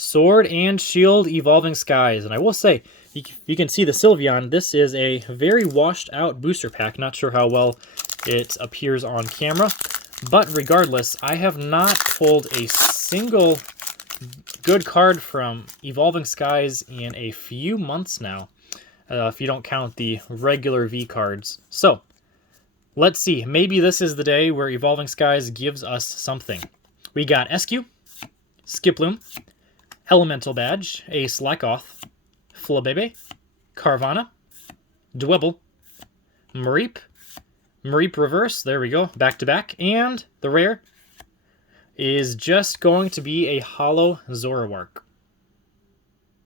Sword and Shield Evolving Skies. And I will say, you can see the Sylveon. This is a very washed out booster pack. Not sure how well it appears on camera. But regardless, I have not pulled a single good card from Evolving Skies in a few months now. If you don't count the regular V cards. So, let's see. Maybe this is the day where Evolving Skies gives us something. We got SQ, Skiploom, Elemental Badge, a Slakoth, Flabebe, Carvana, Dwebble, Mareep, Mareep Reverse, there we go, back to back, and the rare is just going to be a Hollow Zoroark.